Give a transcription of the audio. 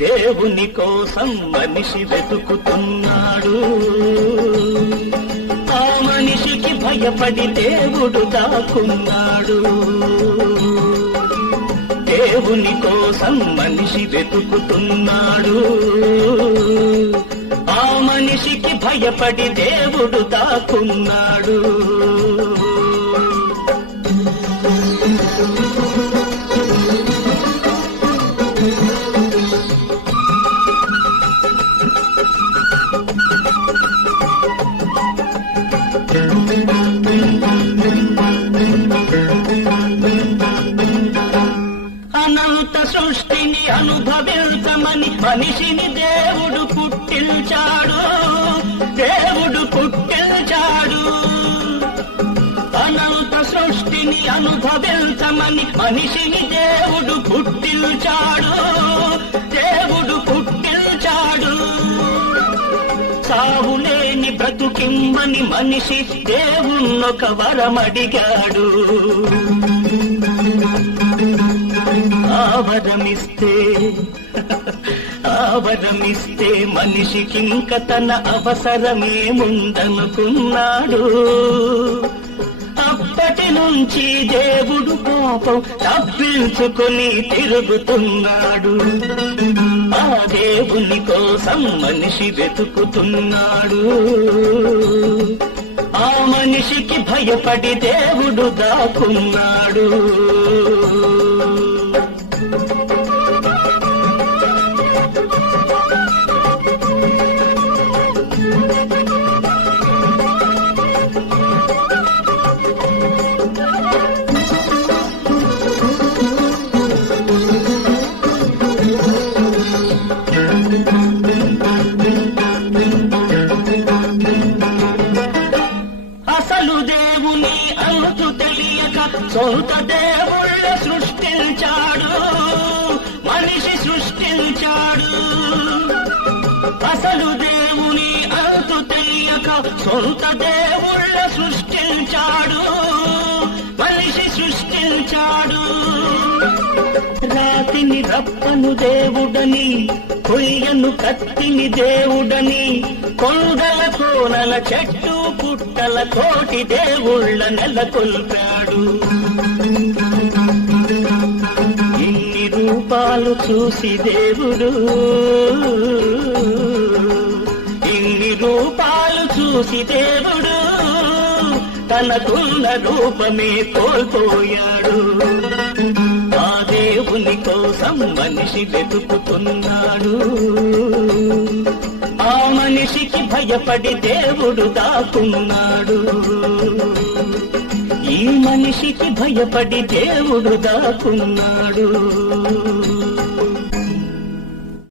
దేవుని కోసం మనిషి వెతుకుతున్నాడు, ఆ మనిషికి భయపడి దేవుడు దాక్కున్నాడు. దేవుని కోసం మనిషి వెతుకుతున్నాడు, ఆ మనిషికి భయపడి దేవుడు దాక్కున్నాడు. అనంత సృష్టిని అనుభవించమని మనిషిని దేవుడు పుట్టించాడు, దేవుడు పుట్టించాడు. అనంత సృష్టిని అనుభవించమని మనిషిని దేవుడు పుట్టించాడు, దేవుడు పుట్టించాడు. సావులేని బ్రతుకిమ్మని మనిషి దేవుణ్ణొక వరమడిగాడు. ఆవరమిస్తే మనిషికింక తన అవసరమేముందనుకున్నాడు. అప్పటి నుంచి దేవుడు కోపం తప్పించుకొని తిరుగుతున్నాడు. ఆ దేవుని కోసం మనిషి వెతుకుతున్నాడు, ఆ మనిషికి భయపడి దేవుడు దాక్కున్నాడు. అసలు దేవుని అంతు తెలియక సొంత దేవుళ్ళ సృష్టించాడు, మనిషి సృష్టించాడు. అసలు దేవుని అంతు తెలియక సొంత దేవుళ్ళ సృష్టించాడు, మనిషి సృష్టించాడు. రాతిని రప్పను దేవుడని, కొయ్యను కత్తిని దేవుడని, కొండల కోనల చెట్టు పుట్టల కోటి దేవుళ్ళ నెలకొల్పాడు. ఇన్ని రూపాలు చూసి దేవుడు, ఇన్ని రూపాలు చూసి దేవుడు తనకున్న రూపమే కోల్పోయాడు. ఆ దేవుని కోసం మనిషి వెతుకుతున్నాడు, ఆ మనిషికి భయపడి దేవుడు దాక్కున్నాడు. ఈ మనిషికి భయపడి దేవుడు దాక్కున్నాడు.